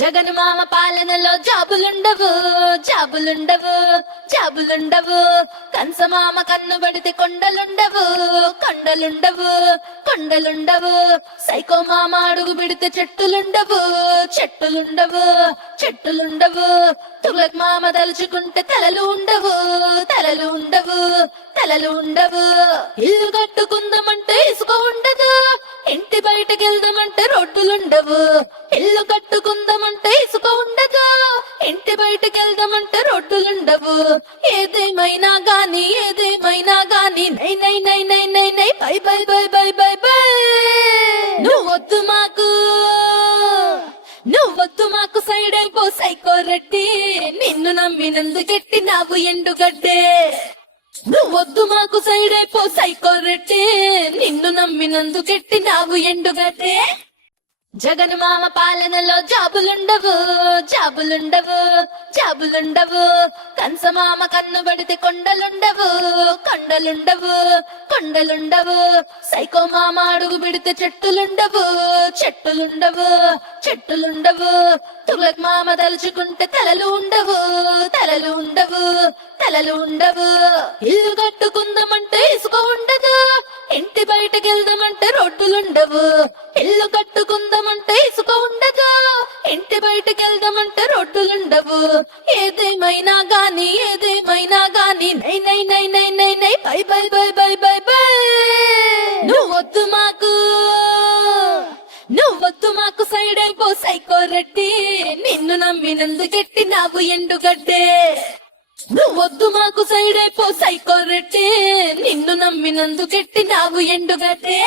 జగన్ మామ పాలనలో జాబులుండవు జాబులుండవు జాబులుండవు. కంసమామ కన్ను పడితే కొండలుండవు కొండలుండవు కొండలుండవు. సైకో మామ అడుగు పెడితే చెట్టులుండవు చెట్టులుండవు చెట్టులుండవు. తులక్ మామ తలుచుకుంటే తలలు ఉండవు తలలు ఉండవు తలలు ఉండవు. ఇల్లు కట్టుకుందామంటే ఇసుక ఉండదు ఇంటి బయటకు వెళ్దామంటే రోడ్డులుండవు. ఇల్లు కట్టు ఇంటి బయటకెళ్దామంటే రోడ్డులుండవు. ఏదేమైనా గాని ఏదేమైనా గాని నై నై నై నై నై నై bye bye bye bye bye bye. నువ్వు వద్దు మాకు. నువ్వొద్దు మాకు సైడ్ అయిపో సైకో రెడ్డి. నిన్ను నమ్మినందుకెట్టి నాకు ఎండుగడ్డే. నువ్వొద్దు మాకు సైడ్ అయిపో సైకో రెడ్డి. నిన్ను నమ్మినందుకెట్టి నాకు ఎండుగడ్డే. జగన్ మామ పాలనలో జాబులుండవు జాబులుండవు జాబులుండవు. కంసమామ కన్నుబడితే కొండలుండవు కొండలుండవు కొండలుండవు. సైకో మామ అడుగు పెడితే చెట్టులుండవు చెట్టులుండవు చెట్టులుండవు. తులక్ మామ తలుచుకుంటే తలలు ఉండవు తలలు ఉండవు తలలు ఉండవు. ఇల్లు కట్టుకుందామంటే ఇసుక ఉండదు ఇంటి బయటకు వెళ్దామంటే రోడ్డులుండవు. బయటకెళ్దామంటే రోడ్డులుండవు. ఏదేమైనా గాని ఏదేమైనా గాని నై నై నై నై నై నై bye bye bye bye bye bye. నువ్వొద్దు మాకు. నువ్వొద్దు మాకు సైడ్ అయిపో సైకో రెడ్డి. నిన్ను నమ్మినందుకెట్టి నాకు ఎండుగడ్డే. నువ్వొద్దు మాకు సైడ్ అయిపో సైకో రెడ్డి. నిన్ను నమ్మినందుకెట్టి నాకు ఎండుగడ్డే.